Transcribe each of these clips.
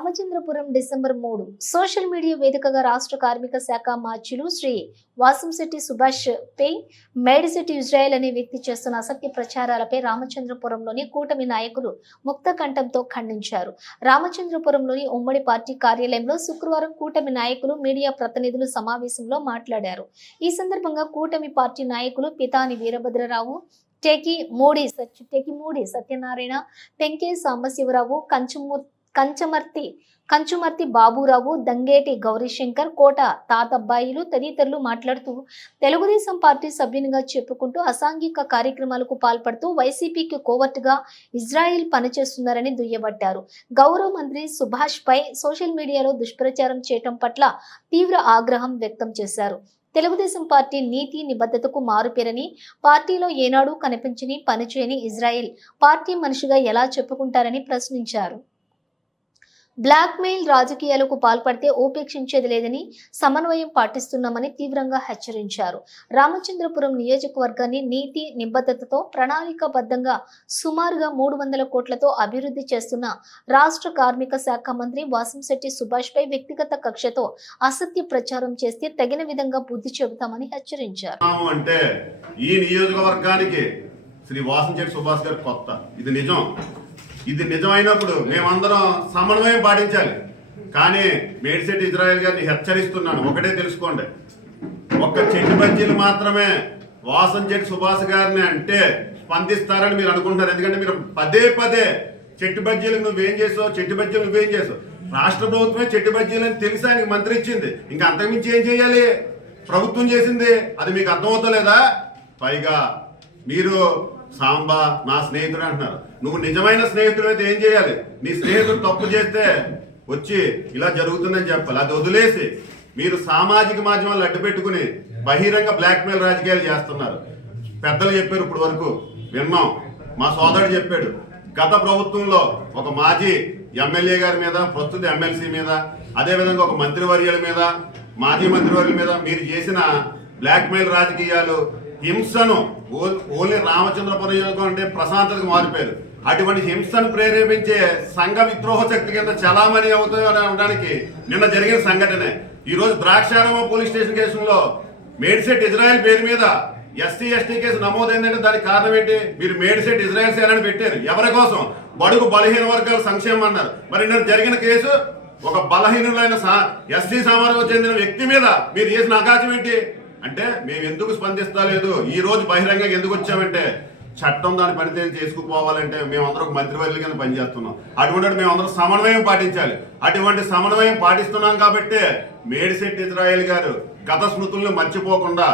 Ramachandrapuram December 3 social media వేదికగా రాష్ట్ర కార్మిక శాఖ మార్చులు శ్రీ వాసంశెట్టి సుభాష్ పై మేడిశెట్టి ఇజ్రాయెల్ అనే వ్యక్తి చేస్తున్న అసత్య ప్రచారాలపై రామచంద్రపురంలోని కూటమి నాయకులు ముక్త కంఠంతో ఖండించారు. రామచంద్రపురంలోని ఉమ్మడి పార్టీ కార్యాలయంలో శుక్రవారం కూటమి నాయకులు మీడియా ప్రతినిధులు సమావేశంలో మాట్లాడారు. ఈ సందర్భంగా కూటమి పార్టీ నాయకులు పితాని వీరభద్రరావు, టెకి మూడి సత్యనారాయణ, టెంకే సాంబశివరావు, కంచుమర్తి బాబురావు, దంగేటి గౌరీశంకర్, కోట తాతబ్బాయిలు తదితరులు మాట్లాడుతూ తెలుగుదేశం పార్టీ సభ్యునిగా చెప్పుకుంటూ అసాంఘిక కార్యక్రమాలకు పాల్పడుతూ వైసీపీకి కోవర్టుగా ఇజ్రాయిల్ పనిచేస్తున్నారని దుయ్యబట్టారు. గౌరవ మంత్రి సుభాష్ పై సోషల్ మీడియాలో దుష్ప్రచారం చేయటం పట్ల తీవ్ర ఆగ్రహం వ్యక్తం చేశారు. తెలుగుదేశం పార్టీ నీతి నిబద్ధతకు మారుపేరని, పార్టీలో ఏనాడు కనిపించని పనిచేయని ఇజ్రాయిల్ పార్టీ మనిషిగా ఎలా చెప్పుకుంటారని ప్రశ్నించారు. బ్లాక్ మెయిల్ రాజకీయాలకు పాల్పడితే ఉపేక్షించేది లేదని సమన్వయం పాటిస్తున్నామని తీవ్రంగా హెచ్చరించారు. రామచంద్రపురం నియోజకవర్గాన్ని నీతి నిబద్ధతతో ప్రణాళికాబద్ధంగా సుమారుగా 300 కోట్లతో అభివృద్ధి చేస్తున్న రాష్ట్ర కార్మిక శాఖ మంత్రి వాసంశెట్టి సుభాష్ పై వ్యక్తిగత కక్షతో అసత్య ప్రచారం చేస్తే తగిన విధంగా బుద్ధి చెబుతామని హెచ్చరించారు. అంటే ఈ నియోజకవర్గానికి శ్రీ వాసంశెట్టి సుభాష్ గారు కొత్త, ఇది నిజం. ఇది నిజమైనప్పుడు మేమందరం సమన్వయం పాటించాలి. కానీ మేడిశెట్టి ఇజ్రాయెల్ గారిని హెచ్చరిస్తున్నాను, ఒకటే తెలుసుకోండి, ఒక్క చెట్టు బజ్జీలు మాత్రమే వాసంశెట్టి సుభాష్ గారిని అంటే స్పందిస్తారని మీరు అనుకుంటున్నారు. ఎందుకంటే మీరు పదే పదే చెట్టు బజ్జీలకు నువ్వేం చేసావు, చెట్టు బజ్జీలు నువ్వేం చేసావు, రాష్ట్ర ప్రభుత్వమే చెట్టు బజ్జీలు అని తెలిసి ఆయనకి మంత్రి ఇచ్చింది. ఇంకా అంతకుమించి ఏం చేయాలి? ప్రభుత్వం చేసింది, అది మీకు అర్థమవుతలేదా? పైగా మీరు సాంబా నా స్నేహితుడు అంటున్నారు. నువ్వు నిజమైన స్నేహితుడు అయితే ఏం చేయాలి? నీ స్నేహితుడు తప్పు చేస్తే వచ్చి ఇలా జరుగుతుందని చెప్పాలి. అది వదిలేసి మీరు సామాజిక మాధ్యమాలు అడ్డు పెట్టుకుని బహిరంగ బ్లాక్మెయిల్ రాజకీయాలు చేస్తున్నారు. పెద్దలు చెప్పారు, ఇప్పుడు వరకు విన్నాం, మా సోదరుడు చెప్పాడు. గత ప్రభుత్వంలో ఒక మాజీ ఎమ్మెల్యే గారి మీద, ప్రస్తుత ఎమ్మెల్సీ మీద, అదేవిధంగా ఒక మంత్రివర్యుల మీద, మాజీ మంత్రివర్యుల మీద మీరు చేసిన బ్లాక్మెయిల్ రాజకీయాలు, హింసను ఓన్లీ రామచంద్రపురం నియోజకవర్గం అంటే ప్రశాంతతకు మారిపోయారు. అటువంటి హింసను ప్రేరేపించే సంఘ విద్రోహ శక్తి కింద చలామణి అవుతుందని అనడానికి నిన్న జరిగిన సంఘటనే. ఈరోజు ద్రాక్షారామ పోలీస్ స్టేషన్ కేసులో మేడిశెట్టి ఇజ్రాయెల్ పేరు మీద ఎస్సీ ఎస్టీ కేసు నమోదైందంటే దానికి కారణం ఏంటి? మీరు మేడిశెట్టి ఇజ్రాయెల్ సేనని పెట్టారు. ఎవరి కోసం? బడుగు బలహీన వర్గాల సంక్షేమం అన్నారు. మరి నిన్న జరిగిన కేసు ఒక బలహీనులైన ఎస్సీ సామాజిక చెందిన వ్యక్తి మీద మీరు చేసిన ఆకాశం ఏంటి? అంటే మేము ఎందుకు స్పందిస్తలేదు, ఈ రోజు బహిరంగంగా ఎందుకు వచ్చామంటే చట్టం దాని పనితీరు చేసుకుపోవాలంటే మేమందరం ఒక మంత్రివర్యుల కింద పనిచేస్తున్నాం. అటువంటి మేమందరం సమన్వయం పాటించాలి. అటువంటి సమన్వయం పాటిస్తున్నాం కాబట్టి మేడిశెట్టి ఇజ్రాయెల్ గారు గత స్మృతులను మర్చిపోకుండా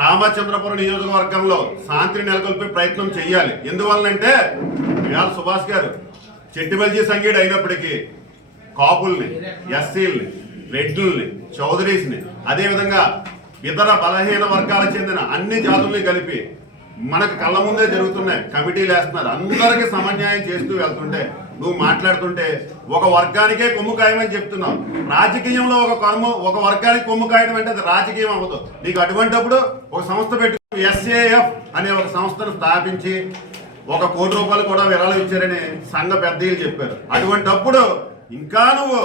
రామచంద్రపురం నియోజకవర్గంలో శాంతిని నెలకొల్పే ప్రయత్నం చేయాలి. ఎందువల్లంటే ఇవాళ సుభాష్ గారు చెట్టిబల్జీ సంఘీయుడు అయినప్పటికీ కాపుల్ని, ఎస్సీల్ని, రెడ్డుల్ని, చౌదరీస్ని, అదేవిధంగా ఇతర బలహీన వర్గాలకు చెందిన అన్ని జాతుల్ని కలిపి మనకు కళ్ళ ముందే జరుగుతున్నాయి, కమిటీలు వేస్తున్నారు. అందరికీ సమన్యాయం చేస్తూ వెళ్తుంటే నువ్వు మాట్లాడుతుంటే ఒక వర్గానికే కొమ్ము కాయమని చెప్తున్నావు. రాజకీయంలో ఒక వర్గానికి కొమ్ము కాయడం అంటే అది రాజకీయం అవ్వదు. నీకు అటువంటిప్పుడు ఒక సంస్థ పెట్టు, ఎస్ఏఎఫ్ అనే ఒక సంస్థను స్థాపించి 1 కోటి రూపాయలు కూడా విరాళం ఇచ్చారని సంఘ పెద్దలు చెప్పారు. అటువంటిప్పుడు ఇంకా నువ్వు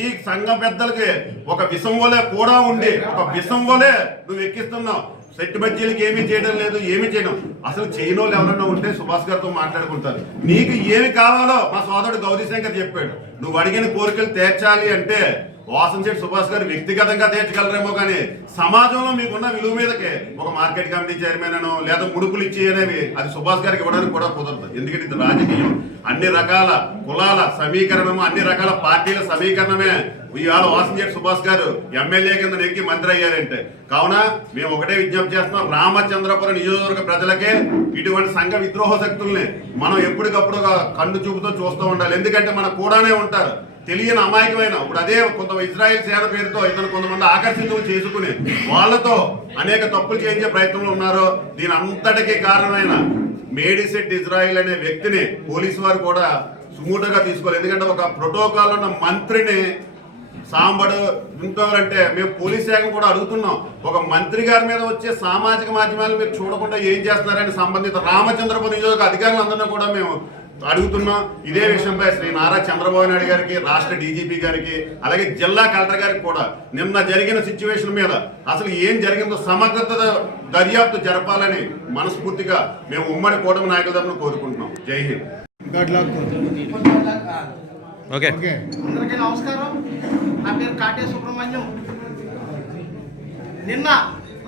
ఈ సంఘ పెద్దలకి ఒక విషం వలె కూడా ఉండి ఒక విషం వలె నువ్వు ఎక్కిస్తున్నావు. సెట్టు బజ్జీలకి ఏమీ చేయడం లేదు, ఏమి చేయడం. అసలు చేయని వాళ్ళు ఎవరన్నా ఉంటే సుభాష్ గారితో మాట్లాడుకుంటారు. నీకు ఏమి కావాలో మా సోదరుడు గౌరీశంకర్ చెప్పాడు. నువ్వు అడిగిన కోరికలు తీర్చాలి అంటే వాసంశెట్టి సుభాష్ గారు వ్యక్తిగతంగా తీర్చగలరేమో, కానీ సమాజంలో మీకున్న విలువ మీదకే ఒక మార్కెట్ కమిటీ చైర్మన్ అనో లేదా ముడుపులు ఇచ్చి అనేవి అది సుభాష్ గారికి ఇవ్వడానికి కూడా కుదరదు. ఎందుకంటే ఇది రాజకీయం, అన్ని రకాల కులాల సమీకరణము, అన్ని రకాల పార్టీల సమీకరణమే. ఇవాళ వాసంశెట్టి సుభాష్ గారు ఎమ్మెల్యే కింద నెక్కి మంత్రి అయ్యారంటే. కావున మేము ఒకటే విజ్ఞప్తి చేస్తున్నాం, రామచంద్రపురం నియోజకవర్గ ప్రజలకే ఇటువంటి సంఘ విద్రోహ శక్తుల్ని మనం ఎప్పటికప్పుడు కన్ను చూపుతో చూస్తూ ఉండాలి. ఎందుకంటే మనకు కూడానే ఉంటారు తెలియని అమాయకమైన, ఇప్పుడు అదే కొంత ఇజ్రాయెల్ సేన పేరుతో ఇతను కొంతమంది ఆకర్షితులు చేసుకుని వాళ్ళతో అనేక తప్పులు చేయించే ప్రయత్నంలో ఉన్నారు. దీని అంతటికీ కారణమైన మేడిశెట్టి ఇజ్రాయెల్ అనే వ్యక్తిని పోలీసు వారు కూడా సుమూటగా తీసుకోవాలి. ఎందుకంటే ఒక ప్రోటోకాల్ ఉన్న మంత్రిని సాంబడు ఇంకోవాలంటే మేము పోలీస్ శాఖను కూడా అడుగుతున్నాం, ఒక మంత్రి గారి మీద వచ్చే సామాజిక మాధ్యమాలు మీరు చూడకుండా ఏం చేస్తున్నారని సంబంధిత రామచంద్రపురం నియోజక అధికారులందరినీ కూడా మేము అడుగుతున్నాం. ఇదే విషయంపై శ్రీ నారా చంద్రబాబు నాయుడు గారికి, రాష్ట్ర డీజీపీ గారికి, అలాగే జిల్లా కలెక్టర్ గారికి కూడా నిన్న జరిగిన సిచ్యువేషన్ మీద అసలు ఏం జరిగిందో సమగ్రత దర్యాప్తు జరపాలని మనస్ఫూర్తిగా మేము ఉమ్మడి కూటమి నాయకుల తరఫున కోరుకుంటున్నాం. జై హింద్. ఓకే, అందరికీ నమస్కారం. నా పేరు కాటే సుబ్రహ్మణ్యం. నిన్న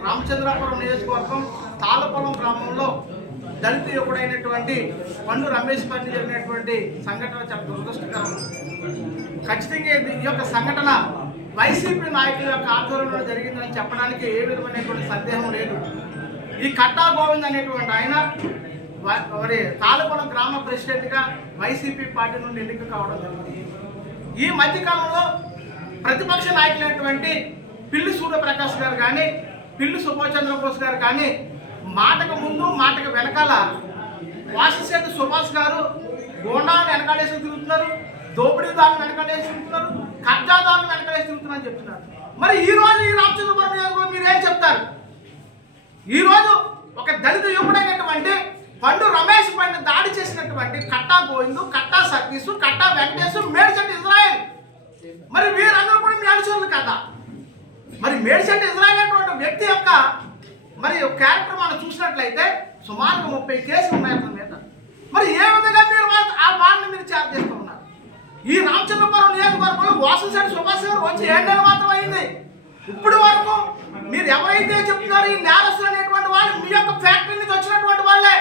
రామచంద్రాపురం నియోజకవర్గం తాళపొలం గ్రామంలో దళిత యువకుడైనటువంటి పండు రమేష్ పైన జరిగినటువంటి సంఘటన చాలా దురదృష్టకరం. ఖచ్చితంగా ఈ యొక్క సంఘటన వైసీపీ నాయకుల యొక్క ఆధ్వర్యంలో జరిగిందని చెప్పడానికి ఏ విధమైనటువంటి సందేహం లేదు. ఈ కట్టా గోవింద్ అనేటువంటి ఆయన మరి తాళపొలం గ్రామ ప్రెసిడెంట్గా వైసీపీ పార్టీ నుండి ఎన్నిక కావడం జరిగింది. ఈ మధ్యకాలంలో ప్రతిపక్ష నాయకులైనటువంటి పిల్లి సూర్యప్రకాష్ గారు కానీ, పిల్లి సుభాష్ చంద్రబోస్ గారు కానీ మాటకు ముందు మాటకు వెనకాల వాసిశెట్టి సుభాష్ గారు గోండాలను వెనకాలేసి తిరుగుతున్నారు, దోపిడీదారులను వెనకాలేసి తిరుగుతున్నారు, కబ్జాదారులను వెనకాలేసి తిరుగుతున్నారని చెప్తున్నారు. మరి ఈ రోజు ఈ రామచంద్రపురం నియోజకవర్గంలో మీరు ఏం చెప్తారు? ఈ రోజు ఒక దళిత యువకుడైనటువంటి పండు రమేష్ పైన దాడి చేసినటువంటి కట్టా గోవిందు, కట్టా సతీష్, కట్టా వెంకటేశ్వర, మేడిశెట్టి ఇజ్రాయెల్, మరి వీరందరూ కూడా మీ అనుచరులు కదా. మరి మేడిశెట్టి ఇజ్రాయెల్ అనేటువంటి వ్యక్తి యొక్క మరి క్యారెక్టర్ మనం చూసినట్లయితే సుమారుగా 30 కేసులు ఉన్నాయి అతని మీద. మరి ఏ విధంగా మీరు ఆ వాళ్ళని మీరు చార్జ్ చేస్తూ ఉన్నారు? ఈ రామచంద్రపురం నియోజకవర్గంలో వాసంశెట్టి సుభాష్ గారు వచ్చి 7 నెలలు మాత్రం అయింది. ఇప్పటి వరకు మీరు ఎవరైతే చెప్తున్నారో ఈ నేరస్తులు అనేటువంటి వాళ్ళు మీ యొక్క ఫ్యాక్టరీ నుంచి వచ్చినటువంటి వాళ్ళే.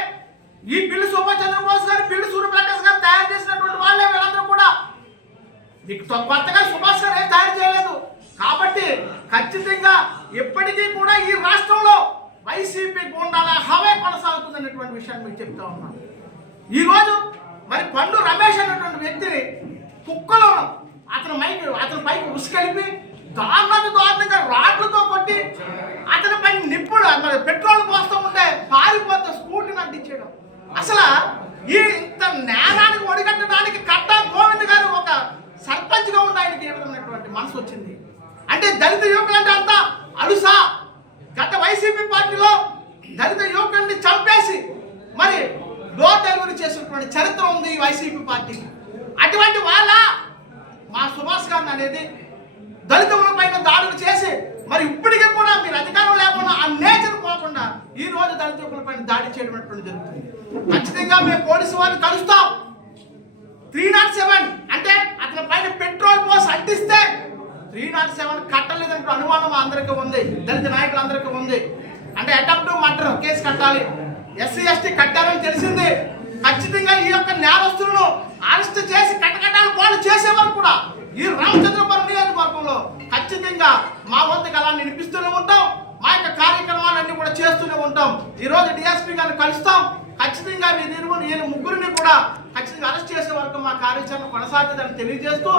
ఈ పిల్లి సుభాష్ చంద్రబోస్ గారు, పిల్లి సూర్యప్రకాష్ గారు తయారు చేసినటువంటి వాళ్ళే వీళ్ళందరూ కూడా. మీకు కొత్తగా సుభాష్ గారు ఏం తయారు చేయలేదు. కాబట్టి ఖచ్చితంగా ఎప్పటికీ కూడా ఈ రాష్ట్రంలో వైసీపీ గూండాల హవే కొనసాగుతుందనేటువంటి విషయాన్ని మీకు చెప్తా ఉన్నాను. ఈరోజు మరి పండు రమేష్ అనేటువంటి వ్యక్తిని కుక్కలో అతని పైకి ఉసుకెలిపి దారుణంగా రాడ్లతో కొట్టి అతని పైన నిప్పుడు మరి పెట్రోల్ పోస్తూ ఉంటే పారిపోతే స్కూటీని అంటించేయడం. అసలు ఈ ఇంత నేరానికి ఒడిగట్టడానికి కట్టా గోవింద్ గారు ఒక సర్పంచ్గా ఉండి ఆయనకి ఏ విధమైనటువంటి మనసు వచ్చింది అంటే దళిత యువకులంటే అంతా అలుసా. గత వైసీపీ పార్టీలో దళిత యువకుడిని చంపేసి మరి డోర్ డెలివరీ చేసినటువంటి చరిత్ర ఉంది ఈ వైసీపీ పార్టీకి. అటువంటి వాళ్ళ మా సుభాష్ గారిని అనేది దళితుల పైన దాడులు చేసి మరి ఇప్పటికీ కూడా మీరు అధికారం లేకుండా ఆ నేచర్ పోకుండా ఈ రోజు దళితుల పైన దాడి చేయడం జరుగుతుంది. ఖచ్చితంగా మేము పోలీసు వారిని కలుస్తాం. 307 అంటే అతని పైన పెట్రోల్ పోసి అంటిస్తే 307 కట్టలేదంటే అనుమానం అందరికీ ఉంది, దళిత నాయకులందరికీ ఉంది. అంటే అటెంప్ట్ మర్డర్ కేసు కట్టాలి, ఎస్సీ ఎస్టీ కట్టాలని తెలిసింది. ఖచ్చితంగా ఈ యొక్క నేరస్తులను అరెస్ట్ చేసి కట్టకట్టాలు పాలు చేసే వరకు కూడా ఈ రామచంద్రపురం నియోజకవర్గంలో ఖచ్చితంగా మా వంతుకు అలా నిలిపిస్తూనే ఉంటాం. మా యొక్క కార్యక్రమాలన్నీ కూడా చేస్తూనే ఉంటాం. ఈరోజు డిఎస్పీ గారిని కలుస్తాం. ఖచ్చితంగా ఈ ముగ్గురిని కూడా ఖచ్చితంగా అరెస్ట్ చేసే వరకు మా కార్యాచరణ కొనసాగుతుందని తెలియజేస్తూ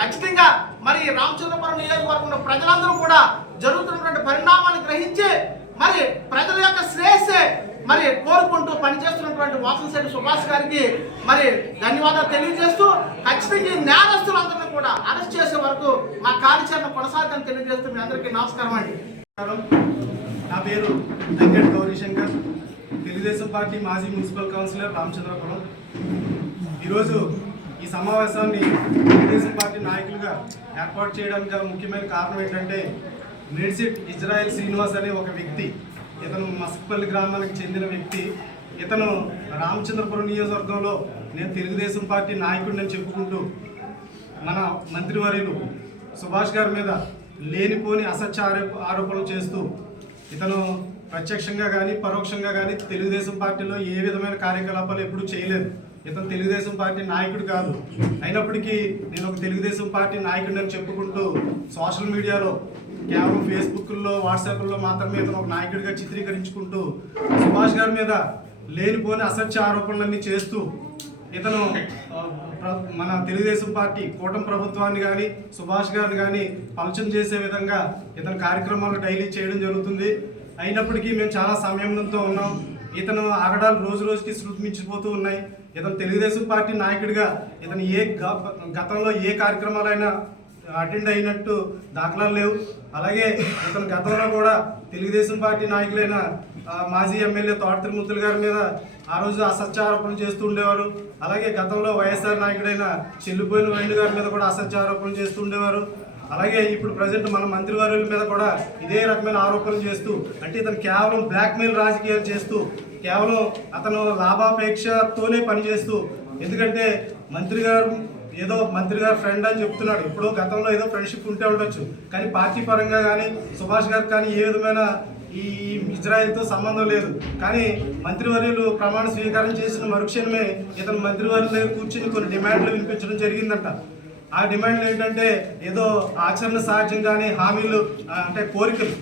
ఖచ్చితంగా మరి రామచంద్రపురం నియోజకవర్గంలో ప్రజలందరూ కూడా జరుగుతున్నటువంటి పరిణామాలను గ్రహించి మరి ప్రజల యొక్క శ్రేయస్సే మరి కోరుకుంటూ పనిచేస్తున్నటువంటి వాసంశెట్టి సుభాష్ గారికి మరి ధన్యవాదాలు తెలియజేస్తూ ఖచ్చితంగా ఈ నేరస్తులందరినీ కూడా అరెస్ట్ చేసే వరకు మా కార్యాచరణ కొనసాగుతుందని తెలియజేస్తూ మీ అందరికీ నమస్కారం అండి. నా పేరు దంగేటి గౌరీశంకర్, తెలుగుదేశం పార్టీ మాజీ మున్సిపల్ కౌన్సిలర్ రామచంద్రపురం. ఈరోజు ఈ సమావేశాన్ని తెలుగుదేశం పార్టీ నాయకులుగా ఏర్పాటు చేయడానికి గల ముఖ్యమైన కారణం ఏంటంటే మేడిశెట్టి ఇజ్రాయెల్ శ్రీనివాస్ అనే ఒక వ్యక్తి, ఇతను మస్కపల్లి గ్రామానికి చెందిన వ్యక్తి. ఇతను రామచంద్రపురం నియోజకవర్గంలో నేను తెలుగుదేశం పార్టీ నాయకుడిని చెప్పుకుంటూ మన మంత్రివర్యులు సుభాష్ గారి మీద లేనిపోని అసత్య ఆరోపణలు చేస్తూ ఇతను ప్రత్యక్షంగా కానీ పరోక్షంగా కానీ తెలుగుదేశం పార్టీలో ఏ విధమైన కార్యకలాపాలు ఎప్పుడూ చేయలేదు. ఇతను తెలుగుదేశం పార్టీ నాయకుడు కాదు. అయినప్పటికీ నేను ఒక తెలుగుదేశం పార్టీ నాయకుడిని అని చెప్పుకుంటూ సోషల్ మీడియాలో కేవలం ఫేస్బుక్లో వాట్సాప్లో మాత్రమే ఇతను ఒక నాయకుడిగా చిత్రీకరించుకుంటూ సుభాష్ గారి మీద లేనిపోని అసత్య ఆరోపణలన్నీ చేస్తూ ఇతను మన తెలుగుదేశం పార్టీ కూటమి ప్రభుత్వాన్ని కానీ సుభాష్ గారిని కానీ పలచన చేసే విధంగా ఇతని కార్యక్రమాలు డైలీ చేయడం జరుగుతుంది. అయినప్పటికీ మేము చాలా సంయమనంతో ఉన్నాం. ఇతను ఆగడాలు రోజు రోజుకి శృతిమించిపోతూ ఉన్నాయి. ఇతను తెలుగుదేశం పార్టీ నాయకుడిగా ఇతను గతంలో ఏ కార్యక్రమాలైనా అటెండ్ అయినట్టు దాఖలాలు లేవు. అలాగే ఇతను గతంలో కూడా తెలుగుదేశం పార్టీ నాయకులైన మాజీ ఎమ్మెల్యే తోట తిరుమూర్తులు గారి మీద ఆ రోజు అసత్యారోపణలు చేస్తూ ఉండేవారు. అలాగే గతంలో వైఎస్ఆర్ నాయకుడైన చెల్లిపోయిన వేణు గారి మీద కూడా అసత్యారోపణలు చేస్తూ ఉండేవారు. అలాగే ఇప్పుడు ప్రజెంట్ మన మంత్రివర్యుల మీద కూడా ఇదే రకమైన ఆరోపణలు చేస్తూ, అంటే ఇతను కేవలం బ్లాక్మెయిల్ రాజకీయాలు చేస్తూ, కేవలం అతను లాభాపేక్షతోనే పనిచేస్తూ, ఎందుకంటే మంత్రి గారు ఫ్రెండ్ అని చెప్తున్నాడు. ఇప్పుడు గతంలో ఏదో ఫ్రెండ్షిప్ ఉంటే ఉండొచ్చు, కానీ పార్టీ పరంగా కానీ సుభాష్ గారికి కానీ ఏ విధమైన ఈ ఇజ్రాయెల్తో సంబంధం లేదు. కానీ మంత్రివర్యులు ప్రమాణ స్వీకారం చేసిన మరుక్షణమే ఇతను మంత్రివర్యుల దగ్గర కూర్చుని కొన్ని డిమాండ్లు వినిపించడం జరిగిందంట. ఆ డిమాండ్లు ఏంటంటే ఏదో ఆచరణ సాధ్యం కానీ హామీలు, అంటే కోరికలు,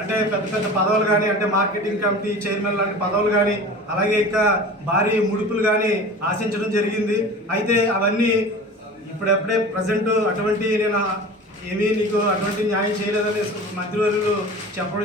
అంటే పెద్ద పెద్ద పదవులు కానీ, అంటే మార్కెటింగ్ కమిటీ చైర్మన్ లాంటి పదవులు కానీ, అలాగే ఇంకా భారీ ముడుపులు కానీ ఆశించడం జరిగింది. అయితే అవన్నీ ఇప్పుడప్పుడే ప్రజెంట్ అటువంటి నీకు అటువంటి న్యాయం చేయలేదని మంత్రివర్యులు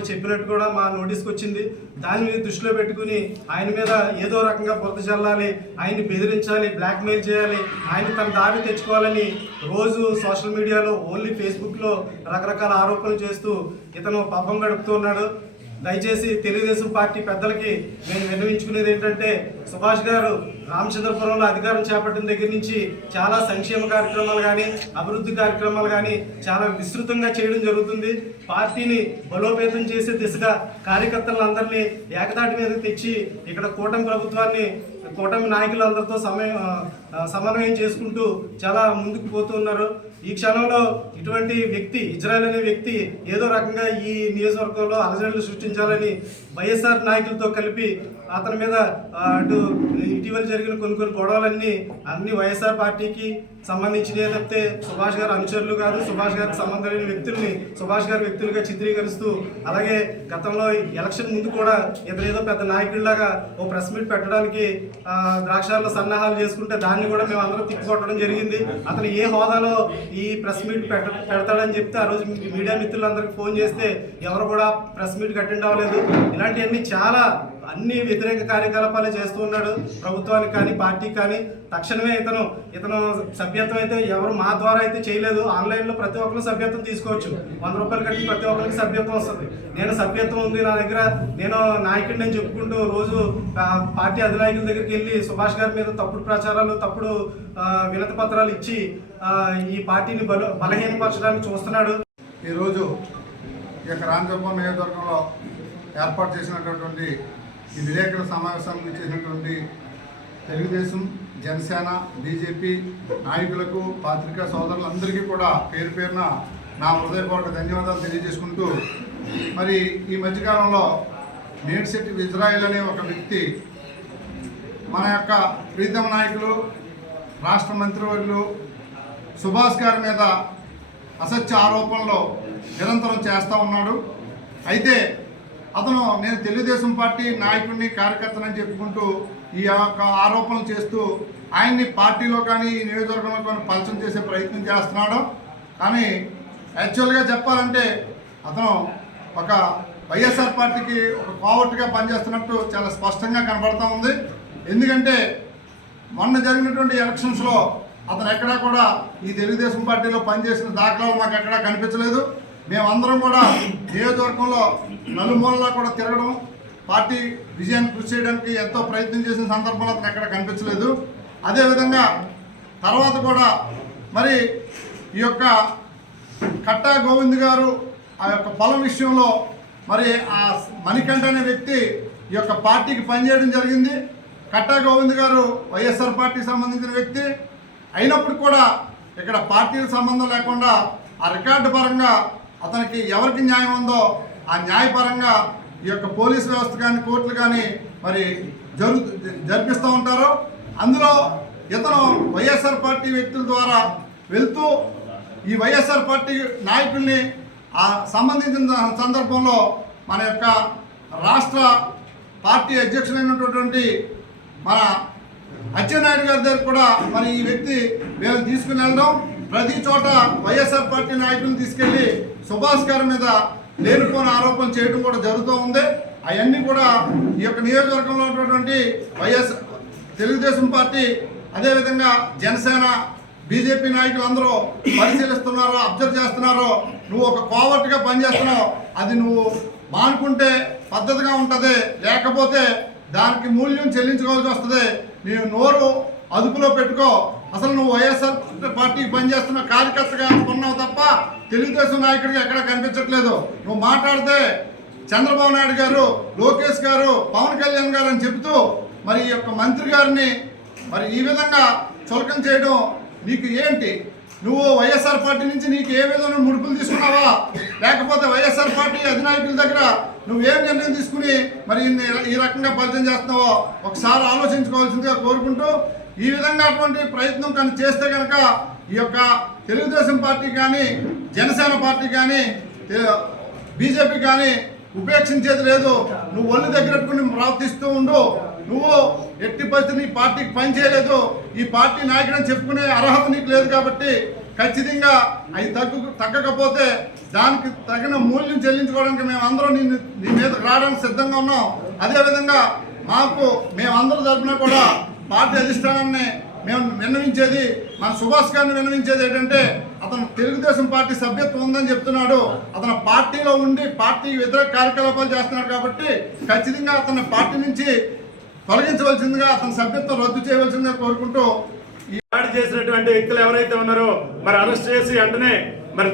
చెప్పినట్టు కూడా మా నోటీస్కి వచ్చింది. దాన్ని దృష్టిలో పెట్టుకుని ఆయన మీద ఏదో రకంగా బురద చల్లాలి, ఆయన్ని బెదిరించాలి, బ్లాక్మెయిల్ చేయాలి, ఆయన తన దారి తెచ్చుకోవాలని రోజు సోషల్ మీడియాలో, ఓన్లీ ఫేస్బుక్లో రకరకాల ఆరోపణలు చేస్తూ ఇతను పబ్బం గడుపుతూ ఉన్నాడు. దయచేసి తెలుగుదేశం పార్టీ పెద్దలకి నేను విన్నవించుకునేది ఏంటంటే, సుభాష్ గారు రామచంద్రపురంలో అధికారం చేపట్టిన దగ్గర నుంచి చాలా సంక్షేమ కార్యక్రమాలు కానీ, అభివృద్ధి కార్యక్రమాలు కానీ చాలా విస్తృతంగా చేయడం జరుగుతుంది. పార్టీని బలోపేతం చేసే దిశగా కార్యకర్తలందరినీ ఏకతాటి మీద తెచ్చి ఇక్కడ కూటమి నాయకులందరితో సమన్వయం చేసుకుంటూ చాలా ముందుకు పోతున్నారు. ఈ క్షణంలో ఇటువంటి వ్యక్తి, ఇజ్రాయెల్ అనే వ్యక్తి ఏదో రకంగా ఈ నియోజకవర్గంలో అలజడులు సృష్టించాలని వైఎస్ఆర్ నాయకులతో కలిపి అతని మీద అటు ఇటీవల జరిగిన కొన్ని గొడవలన్నీ వైఎస్ఆర్ పార్టీకి సంబంధించినవి తప్పితే సుభాష్ గారు అనుచరులు కాదు. సుభాష్ గారికి సంబంధం లేని వ్యక్తుల్ని సుభాష్ గారి వ్యక్తులుగా చిత్రీకరిస్తూ, అలాగే గతంలో ఎలక్షన్ ముందు కూడా ఇతనేదో పెద్ద నాయకుడిలాగా ఓ ప్రెస్ మీట్ పెట్టడానికి ద్రాక్షాల్లో సన్నాహాలు చేసుకుంటే దాన్ని కూడా మేము అందరం తిప్పికొట్టడం జరిగింది. అతను ఏ హోదాలో ఈ ప్రెస్ మీట్ పెడతాడని చెప్తే ఆ రోజు మీడియా మిత్రులందరికీ ఫోన్ చేస్తే ఎవరు కూడా ప్రెస్ మీట్కి అటెండ్ అవ్వలేదు. ఇలాంటివన్నీ చాలా అన్ని వ్యతిరేక కార్యకలాపాలే చేస్తూ ఉన్నాడు ప్రభుత్వానికి కానీ పార్టీకి కానీ. తక్షణమే ఇతను సభ్యత్వం అయితే ఎవరు మా ద్వారా అయితే చేయలేదు. ఆన్లైన్లో ప్రతి ఒక్కరు సభ్యత్వం తీసుకోవచ్చు. 100 రూపాయలు కట్టి ప్రతి ఒక్కరికి సభ్యత్వం వస్తుంది. నేను సభ్యత్వం ఉంది నా దగ్గర, నేను నాయకుడిని అని చెప్పుకుంటూ రోజు పార్టీ అధినాయకుల దగ్గరికి వెళ్ళి సుభాష్ గారి మీద తప్పుడు ప్రచారాలు, తప్పుడు వినతి పత్రాలు ఇచ్చి ఈ పార్టీని బలహీనపరచడానికి చూస్తున్నాడు. ఈరోజు ఈ యొక్క రామచంద్రపురం నియోజకవర్గంలో ఏర్పాటు చేసినటువంటి ఈ విలేకరుల సమావేశానికి చేసినటువంటి తెలుగుదేశం, జనసేన, బీజేపీ నాయకులకు, పాత్రికా సోదరులందరికీ కూడా పేరు పేరున నా హృదయపూర్వక ధన్యవాదాలు తెలియజేసుకుంటూ, మరి ఈ మధ్యకాలంలో మేడ్శెట్టి ఇజ్రాయెల్ అనే ఒక వ్యక్తి మన యొక్క ప్రీతమ నాయకులు, రాష్ట్ర మంత్రివర్యులు సుభాష్ గారి మీద అసత్య ఆరోపణలు నిరంతరం చేస్తూ ఉన్నాడు. అయితే అతను నేను తెలుగుదేశం పార్టీ నాయకుడిని, కార్యకర్తనని చెప్పుకుంటూ ఈ యొక్క ఆరోపణలు చేస్తూ ఆయన్ని పార్టీలో కానీ ఈ నియోజకవర్గంలో కానీ పలచన చేసే ప్రయత్నం చేస్తున్నాడు. కానీ యాక్చువల్గా చెప్పాలంటే అతను ఒక వైఎస్ఆర్ పార్టీకి ఒక కోవర్ట్గా పనిచేస్తున్నట్టు చాలా స్పష్టంగా కనబడుతూ ఉంది. ఎందుకంటే మొన్న జరిగినటువంటి ఎలక్షన్స్లో అతను ఎక్కడా కూడా ఈ తెలుగుదేశం పార్టీలో పనిచేసిన దాఖలాలు మాకు ఎక్కడా కనిపించలేదు. మేమందరం కూడా నియోజకవర్గంలో నలుమూలలా కూడా తిరగడం, పార్టీ విజయాన్ని కృషి చేయడానికి ఎంతో ప్రయత్నం చేసిన సందర్భంలో అతను ఎక్కడ కనిపించలేదు. అదేవిధంగా తర్వాత కూడా మరి ఈ యొక్క కట్టా గోవింద్ గారు ఆ యొక్క పొలం విషయంలో మరి ఆ మణికంఠ అనే వ్యక్తి ఈ యొక్క పార్టీకి పనిచేయడం జరిగింది. కట్టా గోవింద్ గారు వైఎస్ఆర్ పార్టీకి సంబంధించిన వ్యక్తి అయినప్పుడు కూడా ఇక్కడ పార్టీలకు సంబంధం లేకుండా ఆ రికార్డు పరంగా అతనికి ఎవరికి న్యాయం ఉందో ఆ న్యాయపరంగా ఈ యొక్క పోలీస్ వ్యవస్థ కానీ, కోర్టులు కానీ మరి జరిపిస్తూ ఉంటారు. అందులో ఇతను వైఎస్ఆర్ పార్టీ వ్యక్తుల ద్వారా వెళ్తూ ఈ వైఎస్ఆర్ పార్టీ నాయకుల్ని సంబంధించిన సందర్భంలో మన యొక్క రాష్ట్ర పార్టీ అధ్యక్షుడైనటువంటి మన అచ్చెన్నాయుడు గారి దగ్గర కూడా మరి ఈ వ్యక్తి వీళ్ళని తీసుకుని వెళ్ళడం, ప్రతి చోట వైఎస్ఆర్ పార్టీ నాయకులను తీసుకెళ్లి సుభాష్ గారి మీద లేనిపోని ఆరోపణలు చేయడం కూడా జరుగుతూ ఉంది. అవన్నీ కూడా ఈ యొక్క నియోజకవర్గంలో ఉన్నటువంటి తెలుగుదేశం పార్టీ, అదేవిధంగా జనసేన, బీజేపీ నాయకులు అందరూ పరిశీలిస్తున్నారో, అబ్జర్వ్ చేస్తున్నారో. నువ్వు ఒక కోవర్ట్గా పనిచేస్తున్నావు, అది నువ్వు మానుకుంటే పద్ధతిగా ఉంటుంది, లేకపోతే దానికి మూల్యం చెల్లించుకోవాల్సి వస్తుంది. నేను నోరు అదుపులో పెట్టుకో. అసలు నువ్వు వైఎస్ఆర్ పార్టీకి పనిచేస్తున్న కార్యకర్తగా అనుకున్నావు తప్ప తెలుగుదేశం నాయకుడిగా ఎక్కడ కనిపించట్లేదు. నువ్వు మాట్లాడితే చంద్రబాబు నాయుడు గారు, లోకేష్ గారు, పవన్ కళ్యాణ్ గారు అని చెబుతూ మరి ఈ యొక్క మంత్రి గారిని మరి ఈ విధంగా చులకం చేయడం నీకు ఏంటి? నువ్వు వైఎస్ఆర్ పార్టీ నుంచి నీకు ఏ విధమైన ముడుపులు తీసుకున్నావా, లేకపోతే వైఎస్ఆర్ పార్టీ అధినాయకుల దగ్గర నువ్వేం నిర్ణయం తీసుకుని మరి ఈ రకంగా పరిచయం చేస్తున్నావో ఒకసారి ఆలోచించుకోవాల్సిందిగా కోరుకుంటూ, ఈ విధంగా అటువంటి ప్రయత్నం కానీ చేస్తే కనుక ఈ యొక్క తెలుగుదేశం పార్టీ కానీ, జనసేన పార్టీ కానీ, బీజేపీ కానీ ఉపేక్షించేది లేదు. నువ్వు ఒళ్ళు దగ్గరట్టుకుని ప్రవర్తిస్తూ ఉండు. నువ్వు ఎట్టి పరిస్థితి నీ పార్టీకి పని చేయలేదు, ఈ పార్టీ నాయకుడని చెప్పుకునే అర్హత నీకు లేదు. కాబట్టి ఖచ్చితంగా అవి తగ్గకపోతే దానికి తగిన మూల్యం చెల్లించుకోవడానికి మేము అందరం నీ మీద రావడానికి సిద్ధంగా ఉన్నాం. అదేవిధంగా మేమందరూ తరఫున కూడా పార్టీ అధిష్టానాన్ని మేము విన్నవించేది, మన సుభాష్ గారిని విన్నవించేది ఏంటంటే, అతను తెలుగుదేశం పార్టీ సభ్యత్వం ఉందని చెప్తున్నాడు. అతను పార్టీలో ఉండి పార్టీ వ్యతిరేక కార్యకలాపాలు చేస్తున్నాడు. కాబట్టి ఖచ్చితంగా అతన్ని పార్టీ నుంచి తొలగించవలసిందిగా, అతని సభ్యత్వం రద్దు చేయవలసిందిగా కోరుకుంటూ, ఈ దాడి చేసినటువంటి వ్యక్తులు ఎవరైతే ఉన్నారో మరి అరెస్ట్ చేసి వెంటనే మరి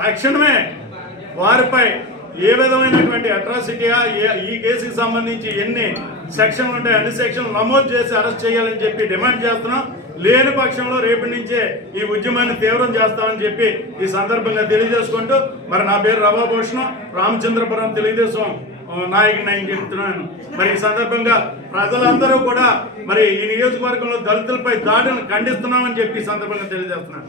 తక్షణమే వారిపై ఏ విధమైనటువంటి అట్రాసిటీయా, ఈ కేసుకి సంబంధించి ఎన్ని సెక్షన్లు ఉంటాయి అన్ని సెక్షన్లు నమోదు చేసి అరెస్ట్ చేయాలని చెప్పి డిమాండ్ చేస్తున్నాం. లేని పక్షంలో రేపటి నుంచే ఈ ఉద్యమాన్ని తీవ్రం చేస్తామని చెప్పి ఈ సందర్భంగా తెలియజేసుకుంటూ, మరి నా పేరు రవాభూషణం, రామచంద్రపురం తెలుగుదేశం నాయకుడిని అని చెప్తున్నాను. మరి ఈ సందర్భంగా ప్రజలందరూ కూడా మరి ఈ నియోజకవర్గంలో దళితులపై దాడులను ఖండిస్తున్నామని చెప్పి ఈ సందర్భంగా తెలియజేస్తున్నాను.